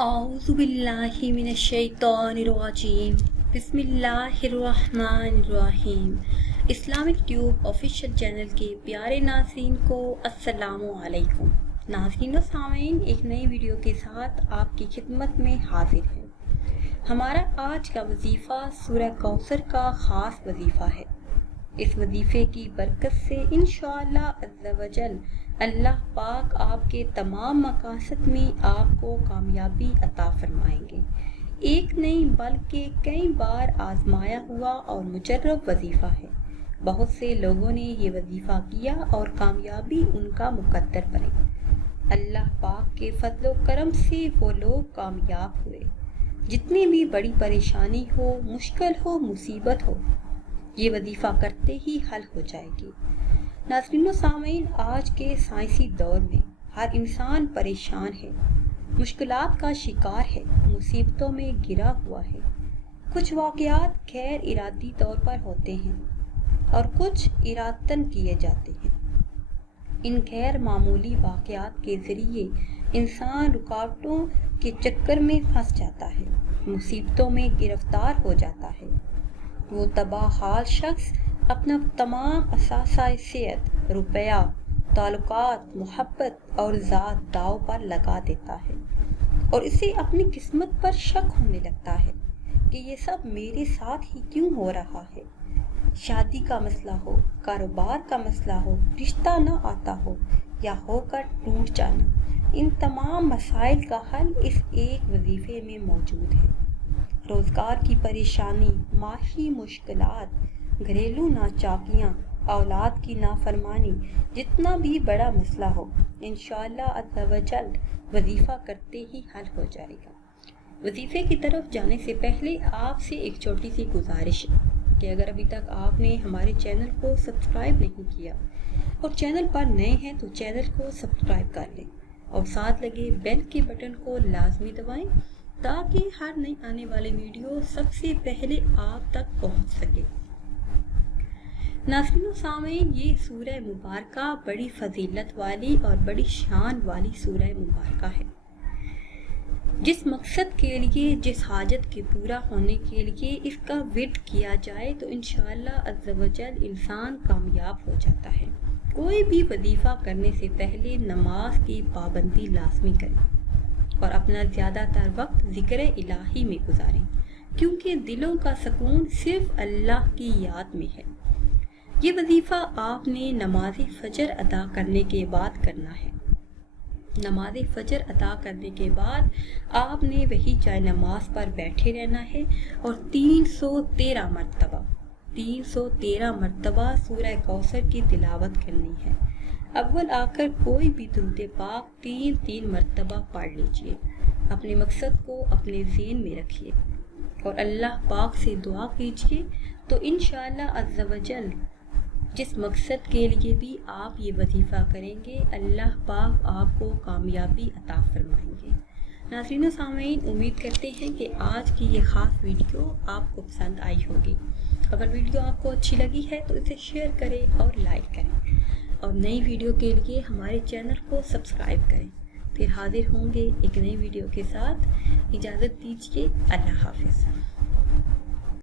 औज़ुबिल्लाहि मिनश्शैतानिर्रजीम बिस्मिल्लाहिर्रहमानिर्रहीम। Islamic tube official channel के प्यारे नाज़रीन को अस्सलामु अलैकुम। नाज़रीन व सामीन, एक नई वीडियो के साथ आपकी खिदमत में हाजिर है। हमारा आज का वजीफ़ा सूरह कौसर का ख़ास वजीफ़ा है। इस वजीफ़े की बरकत से इंशाअल्लाह अज़्ज़ा वजल अल्लाह पाक आपके तमाम मकासद में आपको कामयाबी अता फरमाएंगे। एक नहीं बल्कि कई बार आजमाया हुआ और मुजर्रब वजीफ़ा है। बहुत से लोगों ने ये वजीफ़ा किया और कामयाबी उनका मुकद्दर बनी। अल्लाह पाक के फजलो करम से वो लोग कामयाब हुए। जितनी भी बड़ी परेशानी हो, मुश्किल हो, मुसीबत हो, ये वजीफ़ा करते ही हल हो जाएगी। नाज़रीन सामीन, आज के साइंसी दौर में हर इंसान परेशान है, मुश्किलात का शिकार है, मुसीबतों में गिरा हुआ है। कुछ वाक़यात गैर इरादी तौर पर होते हैं और कुछ इरादतन किए जाते हैं। इन गैर मामूली वाक़यात के ज़रिए इंसान रुकावटों के चक्कर में फंस जाता है, मुसीबतों में गिरफ्तार हो जाता है। वो तबाहाल शख्स अपना तमाम असासाए सेहत, रुपया, ताल्लुकात, मोहब्बत और ज़ात दाव पर लगा देता है और इसे अपनी किस्मत पर शक होने लगता है कि ये सब मेरे साथ ही क्यों हो रहा है। शादी का मसला हो, कारोबार का मसला हो, रिश्ता न आता हो या होकर टूट जाना, इन तमाम मसाइल का हल इस एक वजीफे में मौजूद है। रोज़गार की परेशानी, माशी मुश्किलात, घरेलू नाचाकियाँ, औलाद की नाफरमानी, जितना भी बड़ा मसला हो, इंशाअल्लाह अज़्ज़ा वजल वजीफ़ा करते ही हल हो जाएगा। वजीफ़े की तरफ जाने से पहले आपसे एक छोटी सी गुजारिश है कि अगर अभी तक आपने हमारे चैनल को सब्सक्राइब नहीं किया और चैनल पर नए हैं तो चैनल को सब्सक्राइब कर लें और साथ लगे बेल के बटन को लाजमी दबाएं ताकि हर नई आने वाली वीडियो सबसे पहले आप तक पहुंच सके। नाज़रीन सामीन, ये सूरह मुबारका बड़ी फजीलत वाली और बड़ी शान वाली सूरह मुबारका है। जिस मकसद के लिए, जिस हाजत के पूरा होने के लिए इसका विर्द किया जाए तो इंशाअल्लाह अज़्ज़ा वजल इंसान कामयाब हो जाता है। कोई भी वजीफ़ा करने से पहले नमाज की पाबंदी लाजमी करें और अपना ज़्यादातर वक्त ज़िक्र इलाही में गुजारें, क्योंकि दिलों का सुकून सिर्फ अल्लाह की याद में है। ये वजीफ़ा आपने नमाज फजर अदा करने के बाद करना है। नमाज फजर अदा करने के बाद आपने वही चाहे नमाज पर बैठे रहना है और 313 मरतबा सूरह कौसर की तिलावत करनी है। अव्वल आकर कोई भी दुरूद पाक 3 मरतबा पढ़ लीजिए। अपने मकसद को अपने ज़हन में रखिए और अल्लाह पाक से दुआ कीजिए तो इंशाअल्लाह अज़्ज़ा वजल जिस मकसद के लिए भी आप ये वजीफ़ा करेंगे, अल्लाह पाक आपको कामयाबी अता फरमाएंगे। नाज़रीन सामीन, उम्मीद करते हैं कि आज की ये ख़ास वीडियो आपको पसंद आई होगी। अगर वीडियो आपको अच्छी लगी है तो इसे शेयर करें और लाइक करें और नई वीडियो के लिए हमारे चैनल को सब्सक्राइब करें। फिर हाजिर होंगे एक नई वीडियो के साथ। इजाज़त दीजिए। अल्लाह हाफ़िज़।